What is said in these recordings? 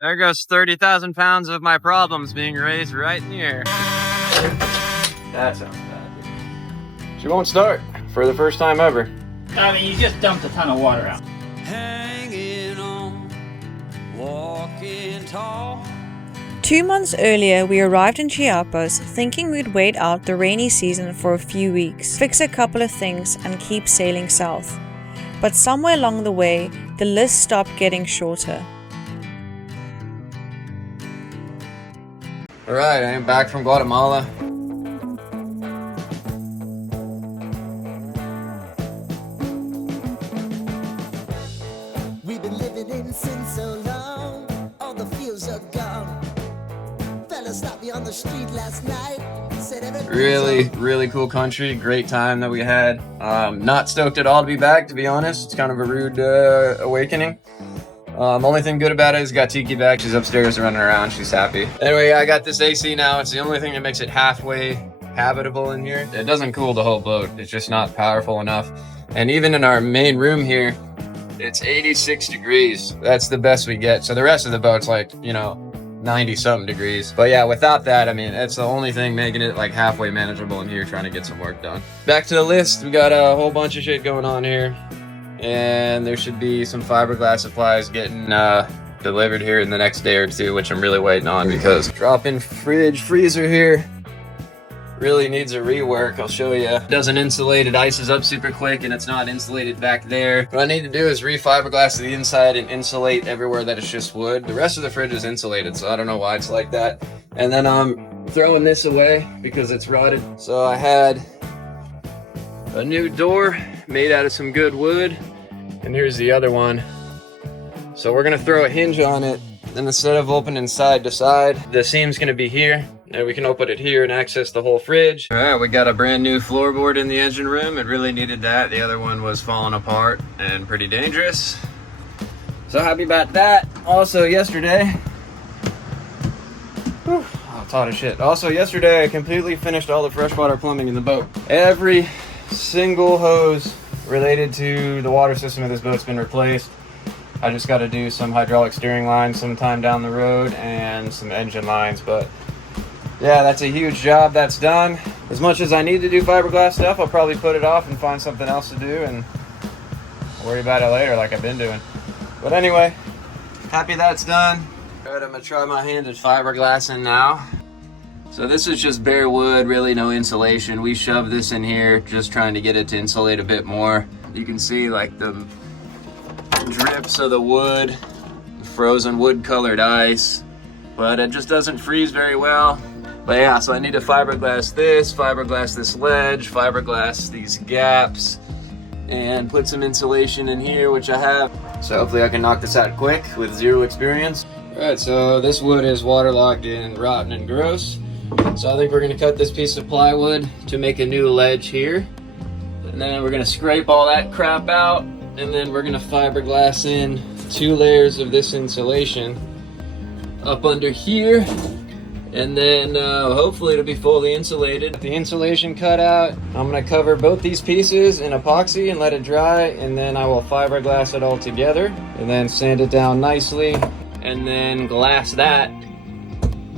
There goes 30,000 pounds of my problems being raised right in the air. That sounds bad. She won't start for the first time ever. I mean, you just dumped a ton of water out. Hanging on, walking tall. 2 months earlier, we arrived in Chiapas thinking we'd wait out the rainy season for a few weeks, fix a couple of things, and keep sailing south. But somewhere along the way, the list stopped getting shorter. Alright, I am back from Guatemala. We've been living in sin so long, all the fields are gone. Fella stopped me on the street last night, said Really cool country, great time that we had. Not stoked at all to be back, to be honest. It's kind of a rude awakening. Only thing good about it is got Tiki back. She's upstairs running around. She's happy. Anyway, I got this AC now. It's the only thing that makes it halfway habitable in here. It doesn't cool the whole boat. It's just not powerful enough. And even in our main room here, it's 86 degrees. That's the best we get. So the rest of the boat's like, 90 something degrees. But yeah, without that, I mean, that's the only thing making it like halfway manageable in here, trying to get some work done. Back to the list. We got a whole bunch of shit going on here. And there should be some fiberglass supplies getting delivered here in the next day or two, which I'm really waiting on because drop-in fridge freezer here really needs a rework. I'll show you. It doesn't insulate, it ices up super quick, and it's not insulated back there. What I need to do is re-fiberglass the inside and insulate everywhere that it's just wood. The rest of the fridge is insulated, so I don't know why it's like that. And then I'm throwing this away because it's rotted. So I had a new door made out of some good wood, and here's the other one. So we're gonna throw a hinge on it, and instead of opening side to side, the seam's gonna be here, and we can open it here and access the whole fridge. All right, we got a brand new floorboard in the engine room. It really needed that. The other one was falling apart and pretty dangerous. So happy about that. Also yesterday, I'm tired of shit. Also yesterday, I completely finished all the freshwater plumbing in the boat. Every single hose related to the water system of this boat's been replaced. I just got to do some hydraulic steering lines sometime down the road and some engine lines, but yeah, that's a huge job that's done. As much as I need to do fiberglass stuff, I'll probably put it off and find something else to do and worry about it later like I've been doing. But anyway, happy that's done. All right, I'm gonna try my hand at fiberglassing now. So this is just bare wood, really no insulation. We shoved this in here just trying to get it to insulate a bit more. You can see like the drips of the wood, frozen wood colored ice, but it just doesn't freeze very well. But yeah, so I need to fiberglass this ledge, fiberglass these gaps, and put some insulation in here, which I have. So hopefully I can knock this out quick with zero experience. All right, so this wood is waterlogged and rotten and gross. So I think we're gonna cut this piece of plywood to make a new ledge here. And then we're gonna scrape all that crap out, and then we're gonna fiberglass in 2 layers of this insulation up under here. And then hopefully it'll be fully insulated. The insulation cut out, I'm gonna cover both these pieces in epoxy and let it dry, and then I will fiberglass it all together and then sand it down nicely and then glass that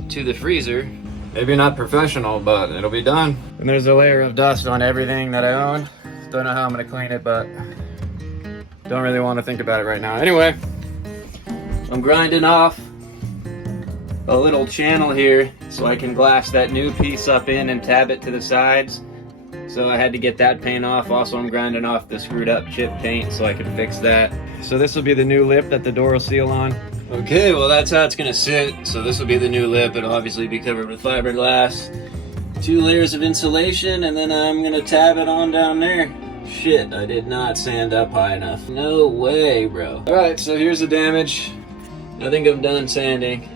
to the freezer. Maybe not professional, but it'll be done. And there's a layer of dust on everything that I own. Don't know how I'm gonna clean it, but don't really want to think about it right now. Anyway, I'm grinding off a little channel here so I can glass that new piece up in and tab it to the sides. So I had to get that paint off. Also, I'm grinding off the screwed up chip paint so I can fix that. So this will be the new lip that the door will seal on. Okay, well that's how it's gonna sit. So this will be the new lip. It'll obviously be covered with fiberglass. 2 layers of insulation, and then I'm gonna tab it on down there. Shit, I did not sand up high enough. No way, bro. All right, so here's the damage. I think I'm done sanding.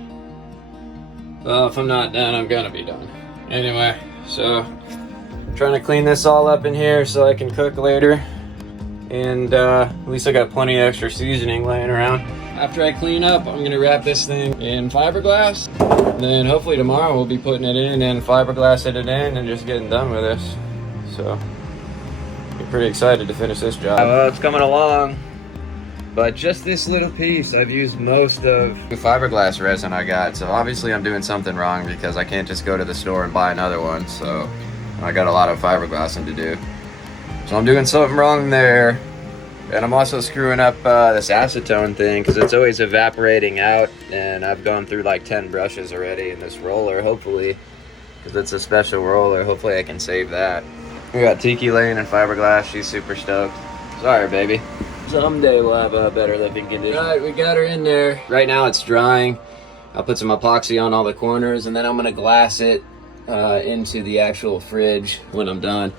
Well, if I'm not done, I'm gonna be done. Anyway, so I'm trying to clean this all up in here so I can cook later. And at least I got plenty of extra seasoning laying around. After I clean up, I'm gonna wrap this thing in fiberglass. And then hopefully tomorrow we'll be putting it in and fiberglassing it in and just getting done with this. So, I'm pretty excited to finish this job. Well, it's coming along. But just this little piece, I've used most of the fiberglass resin I got. So obviously I'm doing something wrong because I can't just go to the store and buy another one. So I got a lot of fiberglassing to do. So I'm doing something wrong there. And I'm also screwing up this acetone thing because it's always evaporating out. And I've gone through like 10 brushes already in this roller, hopefully. Because it's a special roller, hopefully I can save that. We got Tiki laying in fiberglass, she's super stoked. Sorry, baby. Someday we'll have a better living condition. All right, we got her in there. Right now it's drying. I'll put some epoxy on all the corners and then I'm gonna glass it into the actual fridge when I'm done.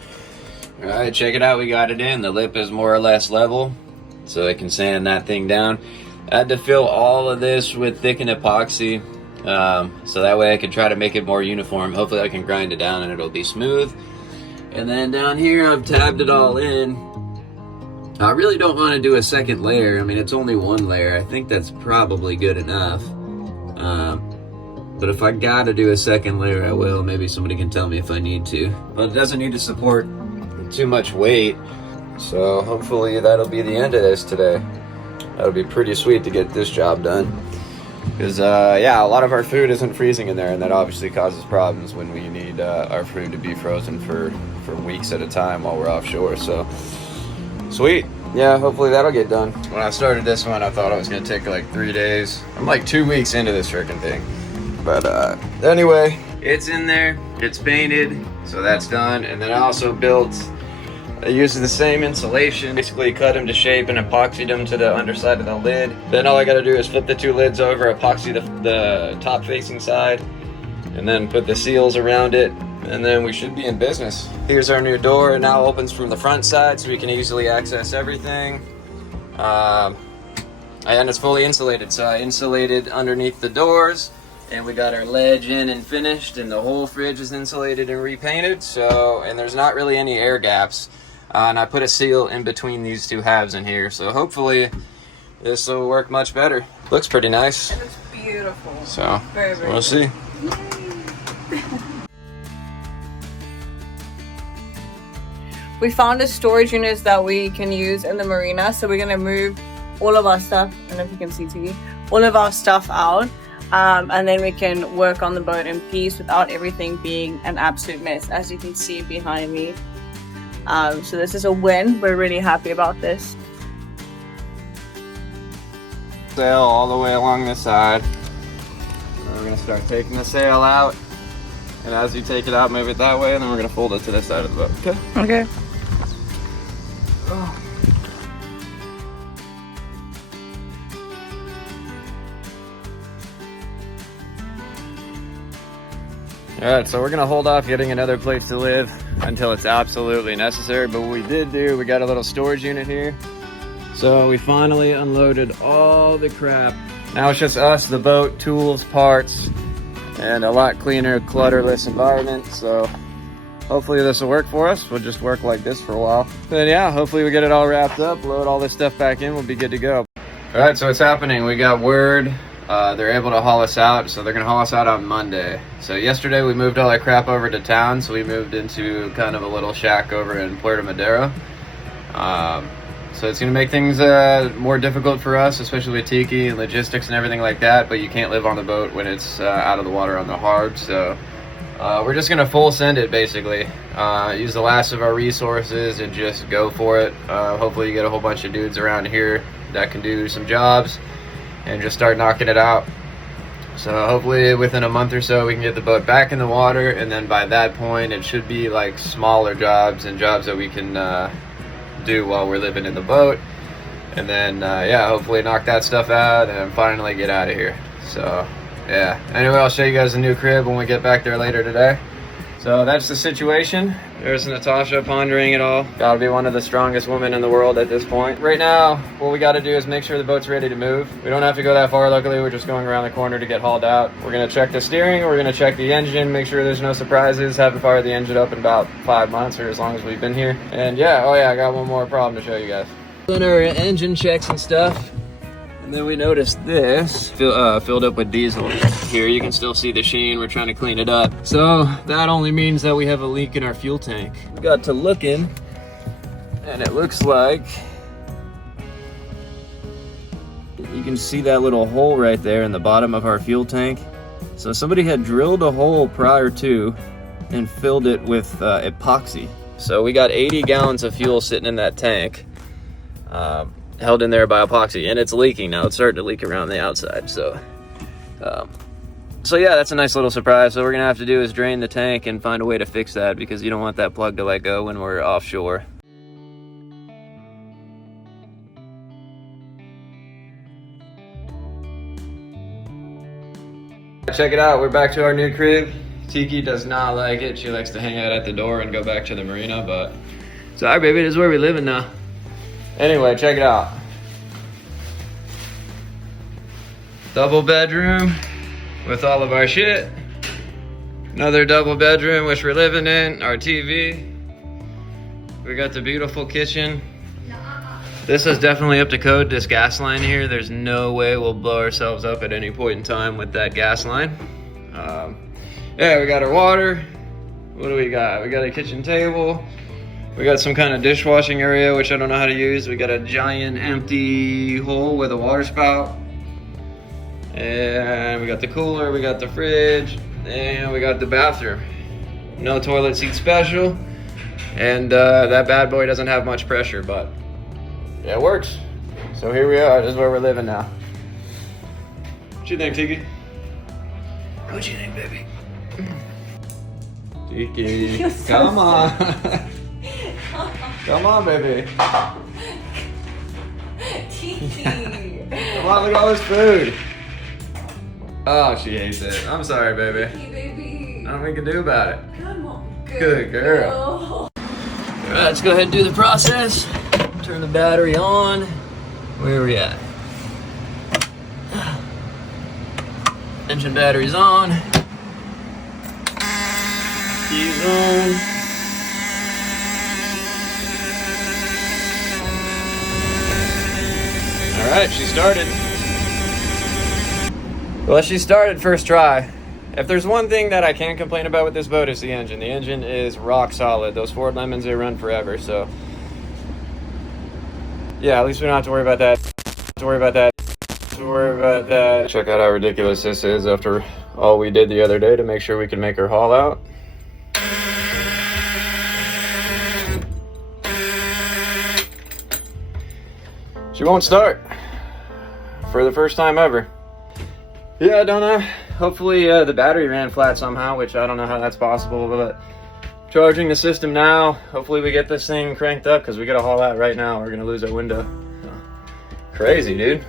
All right, check it out, we got it in. The lip is more or less level, so I can sand that thing down. I had to fill all of this with thickened epoxy, so that way I can try to make it more uniform. Hopefully I can grind it down and it'll be smooth. And then down here I've tabbed it all in. I really don't want to do a second layer. I mean, it's only one layer. I think that's probably good enough. But if I gotta do a second layer, I will. Maybe somebody can tell me if I need to. But it doesn't need to support too much weight. So hopefully that'll be the end of this today. That'll be pretty sweet to get this job done. Because, yeah, a lot of our food isn't freezing in there, and that obviously causes problems when we need our food to be frozen for weeks at a time while we're offshore. So, sweet. Yeah, hopefully that'll get done. When I started this one, I thought it was going to take like 3 days. I'm like 2 weeks into this freaking thing. But anyway, it's in there. It's painted, so that's done. And then I also I used the same insulation, basically cut them to shape and epoxied them to the underside of the lid. Then all I gotta do is flip the 2 lids over, epoxy the top facing side, and then put the seals around it, and then we should be in business. Here's our new door. It now opens from the front side so we can easily access everything. And it's fully insulated, so I insulated underneath the doors, and we got our ledge in and finished, and the whole fridge is insulated and repainted. So, and there's not really any air gaps. And I put a seal in between these 2 halves in here, so hopefully this will work much better. Looks pretty nice. It looks beautiful. So, very we'll see. We found a storage unit that we can use in the marina, so we're gonna move all of our stuff, I don't know if you can see TV, all of our stuff out, and then we can work on the boat in peace without everything being an absolute mess, as you can see behind me. So this is a win. We're really happy about this. Sail all the way along this side. And we're gonna start taking the sail out. And as you take it out, move it that way, and then we're gonna fold it to this side of the boat. Okay? Okay. Oh. Alright, so we're gonna hold off getting another place to live until it's absolutely necessary, but what we did do, we got a little storage unit here. So we finally unloaded all the crap. Now it's just us, the boat, tools, parts, and a lot cleaner, clutterless environment. So hopefully this will work for us. We'll just work like this for a while. But yeah, hopefully we get it all wrapped up, load all this stuff back in, we'll be good to go. Alright, so it's happening. We got word. They're able to haul us out, so they're gonna haul us out on Monday. So yesterday we moved all that crap over to town, so we moved into kind of a little shack over in Puerto Madero. So it's gonna make things more difficult for us, especially with Tiki and logistics and everything like that, but you can't live on the boat when it's out of the water on the hard, so we're just gonna full send it basically. Use the last of our resources and just go for it. Hopefully you get a whole bunch of dudes around here that can do some jobs and just start knocking it out. So hopefully within a month or so we can get the boat back in the water, and then by that point it should be like smaller jobs and jobs that we can do while we're living in the boat, and then yeah, hopefully knock that stuff out and finally get out of here. So yeah, anyway, I'll show you guys the new crib when we get back there later today. So that's the situation. There's Natasha pondering it all. Gotta be one of the strongest women in the world at this point. Right now, what we gotta do is make sure the boat's ready to move. We don't have to go that far, luckily. We're just going around the corner to get hauled out. We're gonna check the steering, we're gonna check the engine, make sure there's no surprises. Haven't fired the engine up in about 5 months, or as long as we've been here. And yeah, oh yeah, I got one more problem to show you guys. Doing our engine checks and stuff. And then we noticed this filled up with diesel. Here you can still see the sheen. We're trying to clean it up. So that only means that we have a leak in our fuel tank. We got to looking, and it looks like you can see that little hole right there in the bottom of our fuel tank. So somebody had drilled a hole prior to and filled it with epoxy. So we got 80 gallons of fuel sitting in that tank, held in there by epoxy, and it's leaking now. It's starting to leak around the outside. So yeah, that's a nice little surprise. So what we're gonna have to do is drain the tank and find a way to fix that, because you don't want that plug to let go when we're offshore. Check it out, we're back to our new crib. Tiki does not like it. She likes to hang out at the door and go back to the marina, but sorry baby, this is where we're living now. Anyway, check it out. Double bedroom with all of our shit. Another double bedroom which we're living in, our TV. We got the beautiful kitchen. This is definitely up to code, this gas line here. There's no way we'll blow ourselves up at any point in time with that gas line. Yeah, we got our water. What do we got? We got a kitchen table. We got some kind of dishwashing area, which I don't know how to use. We got a giant empty hole with a water spout. And we got the cooler, we got the fridge, and we got the bathroom. No toilet seat special. And that bad boy doesn't have much pressure, but yeah, it works. So here we are, this is where we're living now. What you think, Tiki? What you think, baby? Tiki, come on. Come on, baby. Tiki. Come on, look at all this food. Oh, she hates it. I'm sorry, baby. Baby. Nothing we can do about it. Come on. Good girl. All right, let's go ahead and do the process. Turn the battery on. Where are we at? Engine battery's on. Keys on. All right, she started. Well, she started first try. If there's one thing that I can't complain about with this boat, it's the engine. The engine is rock solid. Those Ford Lemons, they run forever, so. Yeah, at least we don't have to worry about that. Check out how ridiculous this is after all we did the other day to make sure we could make her haul out. She won't start for the first time ever. Yeah, I don't know. Hopefully the battery ran flat somehow, which I don't know how that's possible, but charging the system now. Hopefully we get this thing cranked up, because we gotta haul out right now. We're gonna lose our window. Crazy, dude.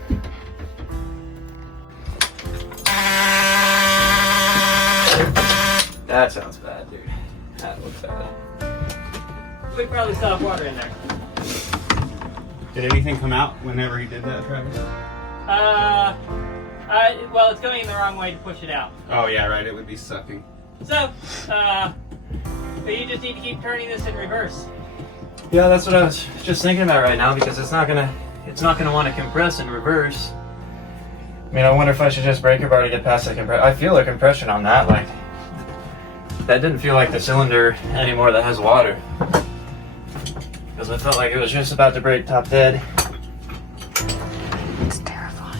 That sounds bad, dude. That looks bad. We probably still have water in there. Did anything come out whenever he did that, Travis? Well, it's going in the wrong way to push it out. Oh yeah, right. It would be sucking. So, you just need to keep turning this in reverse. Yeah, that's what I was just thinking about right now, because it's not gonna want to compress in reverse. I mean, I wonder if I should just brake a bar to get past the compression. I feel a compression on that, like that didn't feel like the cylinder anymore that has water, because I felt like it was just about to break top dead. It's terrifying.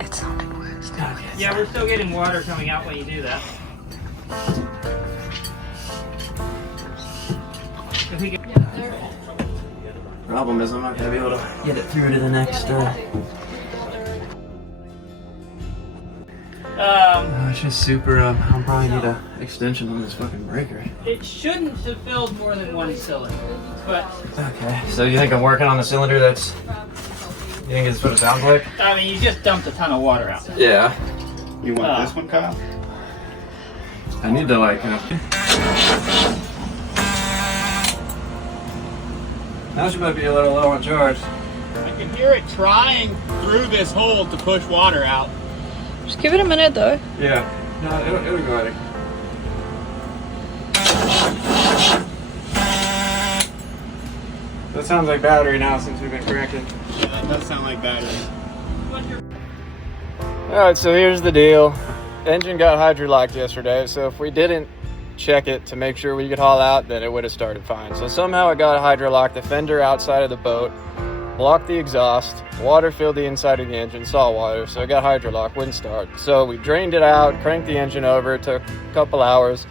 It sounded worse. Yeah, we're still getting water coming out when you do that. If we get... Problem is, I'm not gonna be able to get it through to the next. It's just super. I'll probably need an extension on this fucking breaker. It shouldn't have filled more than one cylinder, but... Okay, so you think I'm working on the cylinder that's... You think it's what it sounds like? I mean, you just dumped a ton of water out. Yeah. You want this one, Kyle? I need to like... Now she might be a little low on charge. I can hear it trying through this hole to push water out. Just give it a minute though. Yeah. No, it'll go ahead. That sounds like battery now since we've been cranking. Yeah, that does sound like battery. Alright, so here's the deal. Engine got hydrolocked yesterday, so if we didn't check it to make sure we could haul out, then it would have started fine. So somehow it got hydrolocked, the fender outside of the boat, blocked the exhaust, water filled the inside of the engine, salt water, so it got hydrolocked, wouldn't start. So we drained it out, cranked the engine over, it took a couple hours.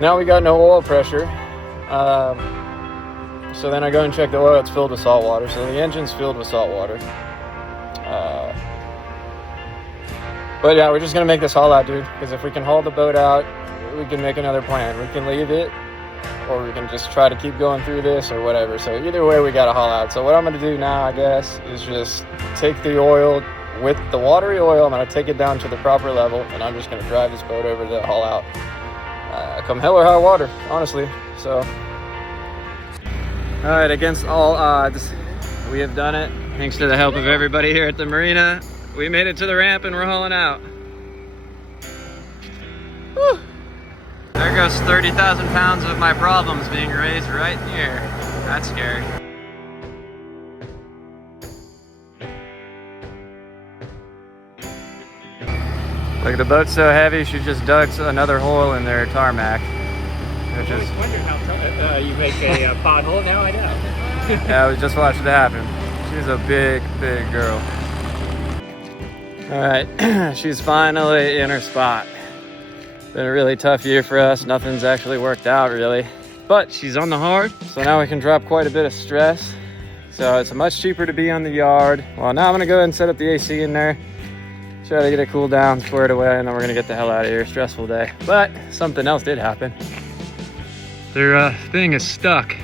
Now we got no oil pressure. So then I go and check the oil, it's filled with salt water. So the engine's filled with salt water. But yeah, we're just gonna make this haul out, dude, because if we can haul the boat out, we can make another plan. We can leave it, or we can just try to keep going through this or whatever. So either way, we gotta haul out. So what I'm gonna do now, I guess, is just take the oil with the watery oil. I'm gonna take it down to the proper level, and I'm just gonna drive this boat over to haul out. Come hell or high water, honestly. So, all right, against all odds, we have done it. Thanks to the help of everybody here at the marina. We made it to the ramp and we're hauling out. Whew. There goes 30,000 pounds of my problems being raised right here. That's scary. Look, the boat's so heavy, she just dug another hole in their tarmac. Which is... I wondered how you make a pothole. Now I know. Yeah, we just watched it happen. She's a big, big girl. All right, she's finally in her spot. Been a really tough year for us. Nothing's actually worked out really, but she's on the hard. So now we can drop quite a bit of stress. So it's much cheaper to be on the yard. Well, now I'm gonna go ahead and set up the AC in there. Try to get it cooled down, square it away, and then we're gonna get the hell out of here. Stressful day. But something else did happen. Their thing is stuck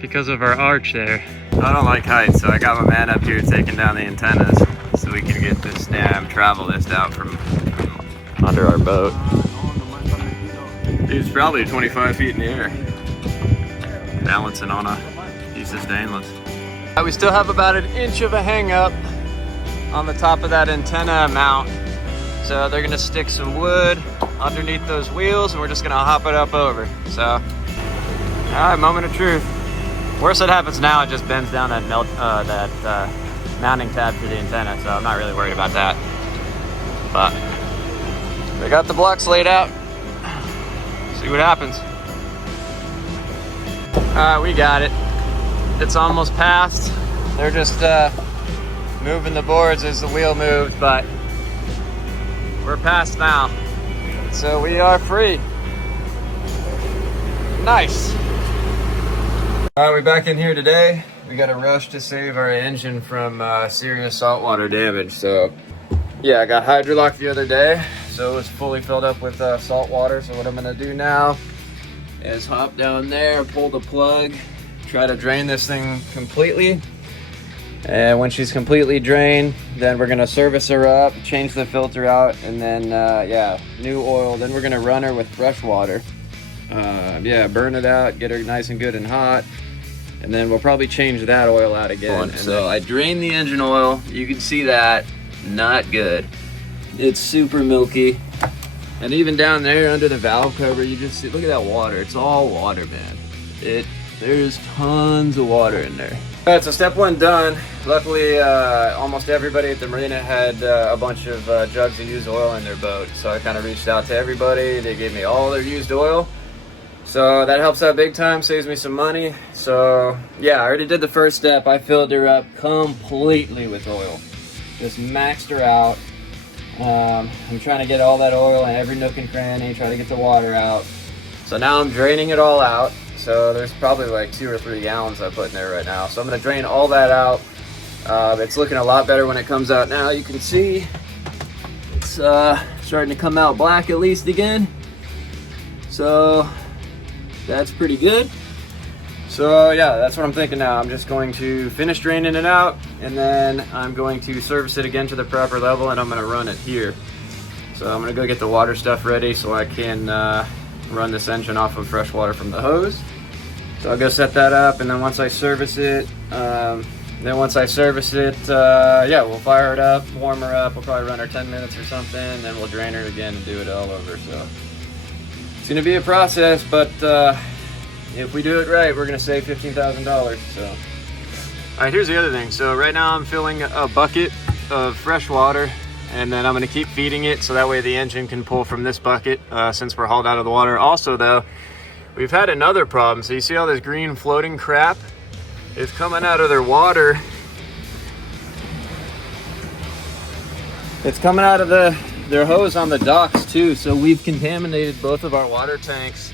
because of our arch there. I don't like heights, so I got my man up here taking down the antennas so we can get this damn travel list out from under our boat. Dude's probably 25 feet in the air, balancing on a piece of stainless. We still have about an inch of a hang up on the top of that antenna mount. So they're gonna stick some wood underneath those wheels and we're just gonna hop it up over. So, all right, moment of truth. Worst that happens now, it just bends down that mounting tab to the antenna, so I'm not really worried about that. But they got the blocks laid out. See what happens. All right, we got it. It's almost passed. They're just moving the boards as the wheel moved, but we're past now. So we are free. Nice. All right, we're back in here today. We got to rush to save our engine from serious saltwater damage. So yeah, I got hydrolocked the other day, so it was fully filled up with salt water. So what I'm gonna do now is hop down there, pull the plug, try to drain this thing completely. And when she's completely drained, then we're gonna service her up, change the filter out, and then yeah, new oil. Then we're gonna run her with fresh water. Yeah, burn it out, get her nice and good and hot, and then we'll probably change that oil out again. So I drained the engine oil. You can see that, not good. It's super milky. And even down there under the valve cover, you just see, look at that water. It's all water, man. There's tons of water in there. All right, so step one done. Luckily, almost everybody at the marina had a bunch of jugs of used oil in their boat. So I kind of reached out to everybody. They gave me all their used oil. So that helps out big time, saves me some money. So yeah, I already did the first step. I filled her up completely with oil. Just maxed her out. I'm trying to get all that oil in every nook and cranny, try to get the water out. So now I'm draining it all out. So there's probably like 2 or 3 gallons I put in there right now. So I'm gonna drain all that out. It's looking a lot better when it comes out now. You can see it's starting to come out black at least again. So that's pretty good. So yeah, that's what I'm thinking now. I'm just going to finish draining it out, and then I'm going to service it again to the proper level, and I'm gonna run it here. So I'm gonna go get the water stuff ready so I can run this engine off of fresh water from the hose. So I'll go set that up, and then once I service it, yeah, we'll fire it up, warm her up. We'll probably run her 10 minutes or something, then we'll drain her again and do it all over. So it's gonna be a process, but if we do it right, we're gonna save $15,000. So, all right, here's the other thing. So right now I'm filling a bucket of fresh water and then I'm gonna keep feeding it so that way the engine can pull from this bucket since we're hauled out of the water. Also though, we've had another problem. So you see all this green floating crap? It's coming out of their water. It's coming out of their hose on the docks too. So we've contaminated both of our water tanks.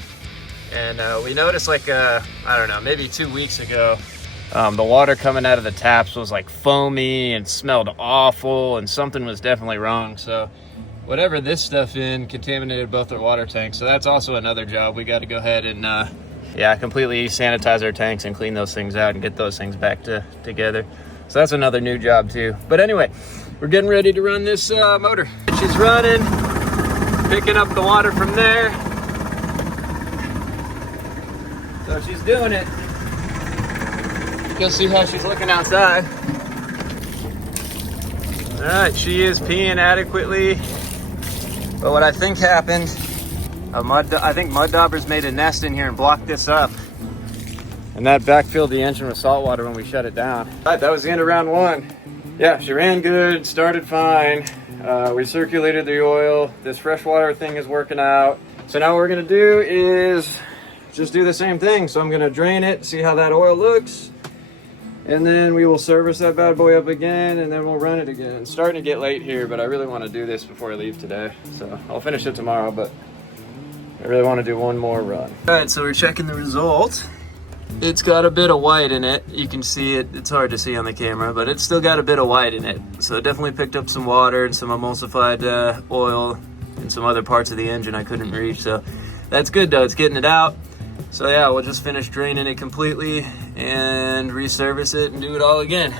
And we noticed like, I don't know, maybe 2 weeks ago, the water coming out of the taps was like foamy and smelled awful, and something was definitely wrong. So whatever this stuff in contaminated both our water tanks. So that's also another job. We got to go ahead and yeah, completely sanitize our tanks and clean those things out and get those things back together. So that's another new job too. But anyway, we're getting ready to run this motor. She's running, picking up the water from there. So she's doing it. You'll see how she's looking outside. All right, she is peeing adequately. But what I think happened, I think mud daubers made a nest in here and blocked this up. And that backfilled the engine with salt water when we shut it down. All right, that was the end of round one. Yeah, she ran good, started fine. We circulated the oil. This freshwater thing is working out. So now what we're gonna do is just do the same thing. So I'm gonna drain it, see how that oil looks. And then we will service that bad boy up again, and then we'll run it again. It's starting to get late here, but I really want to do this before I leave today. So I'll finish it tomorrow, but I really want to do one more run. All right, so we're checking the result. It's got a bit of white in it. You can see it. It's hard to see on the camera, but it's still got a bit of white in it. So it definitely picked up some water and some emulsified oil and some other parts of the engine I couldn't reach. So that's good though, it's getting it out. So yeah, we'll just finish draining it completely and resurface it and do it all again.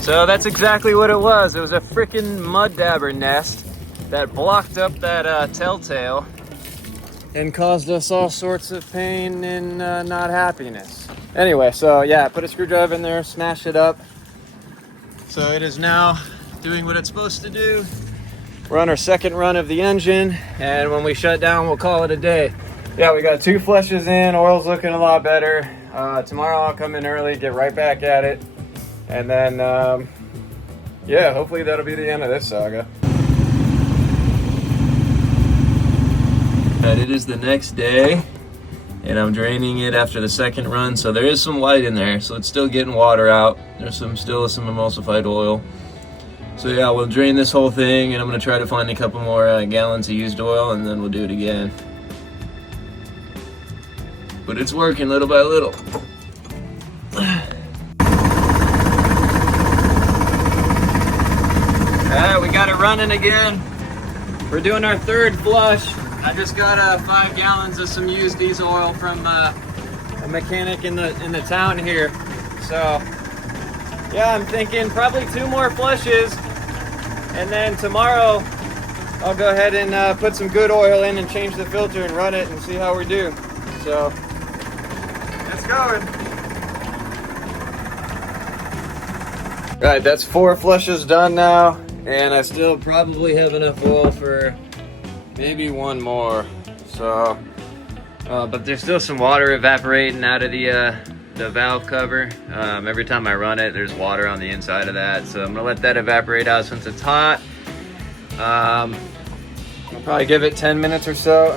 So that's exactly what it was. It was a freaking mud dabber nest that blocked up that telltale and caused us all sorts of pain and not happiness. Anyway, so yeah, I put a screwdriver in there, smashed it up. So it is now doing what it's supposed to do. We're on our second run of the engine, and when we shut down, we'll call it a day. Yeah, we got 2 flushes in, oil's looking a lot better. Tomorrow I'll come in early, get right back at it. And then, yeah, hopefully that'll be the end of this saga. But it is the next day, and I'm draining it after the second run, so there is some white in there, so it's still getting water out. There's still some emulsified oil. So yeah, we'll drain this whole thing, and I'm gonna try to find a couple more gallons of used oil, and then we'll do it again. But it's working little by little. Alright, we got it running again. We're doing our third flush. I just got 5 gallons of some used diesel oil from a mechanic in the town here. So yeah, I'm thinking probably 2 more flushes, and then tomorrow I'll go ahead and put some good oil in and change the filter and run it and see how we do. So let's go. Right, that's 4 flushes done now, and I still probably have enough oil for maybe 1 more. So but there's still some water evaporating out of the valve cover. Every time I run it, there's water on the inside of that, so I'm gonna let that evaporate out since it's hot. I'll probably give it 10 minutes or so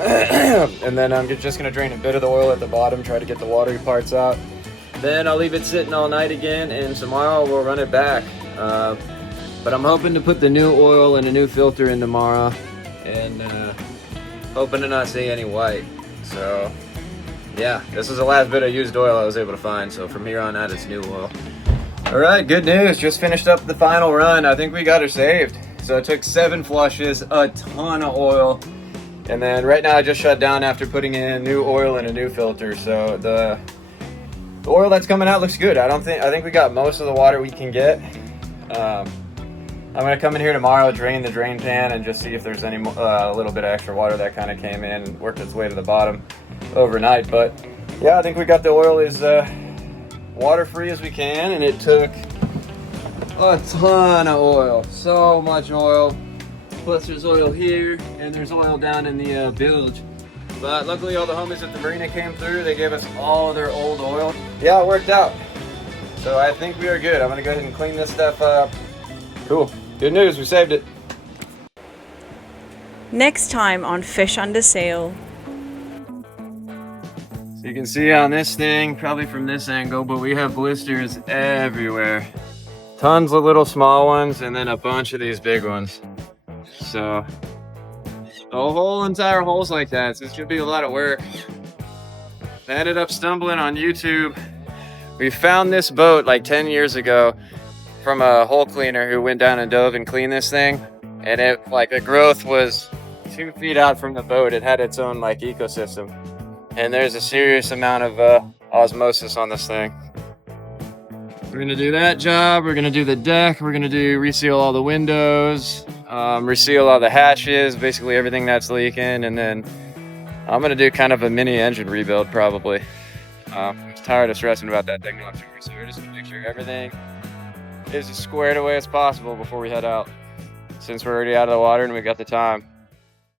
and then I'm just gonna drain a bit of the oil at the bottom, try to get the watery parts out. Then I'll leave it sitting all night again, and tomorrow we'll run it back. But I'm hoping to put the new oil and a new filter in tomorrow, and hoping to not see any white. So yeah, this is the last bit of used oil I was able to find, so from here on out it's new oil. All right, good news, just finished up the final run. I think we got her saved. So it took 7 flushes, a ton of oil, and then right now I just shut down after putting in new oil and a new filter. So the oil that's coming out looks good. I think we got most of the water we can get. I'm gonna come in here tomorrow, drain the drain pan, and just see if there's any a little bit of extra water that kind of came in, worked its way to the bottom overnight. But yeah, I think we got the oil as water free as we can, and it took a ton of oil, so much oil. Plus there's oil here, and there's oil down in the bilge. But luckily all the homies at the marina came through. They gave us all of their old oil. Yeah, it worked out. So I think we are good. I'm gonna go ahead and clean this stuff up. Cool. Good news, we saved it. Next time on Fish Under Sail. So you can see on this thing, probably from this angle, but we have blisters everywhere. Tons of little small ones and then a bunch of these big ones. So the whole entire hole's like that, so it should be a lot of work. I ended up stumbling on YouTube. We found this boat like 10 years ago from a hole cleaner who went down and dove and cleaned this thing. And it, like, the growth was 2 feet out from the boat. It had its own like ecosystem. And there's a serious amount of osmosis on this thing. We're gonna do that job. We're gonna do the deck. We're gonna reseal all the windows, reseal all the hatches, basically everything that's leaking. And then I'm gonna do kind of a mini engine rebuild probably. I'm tired of stressing about that thing much. So we're just gonna make sure everything is as squared away as possible before we head out, since we're already out of the water and we got the time.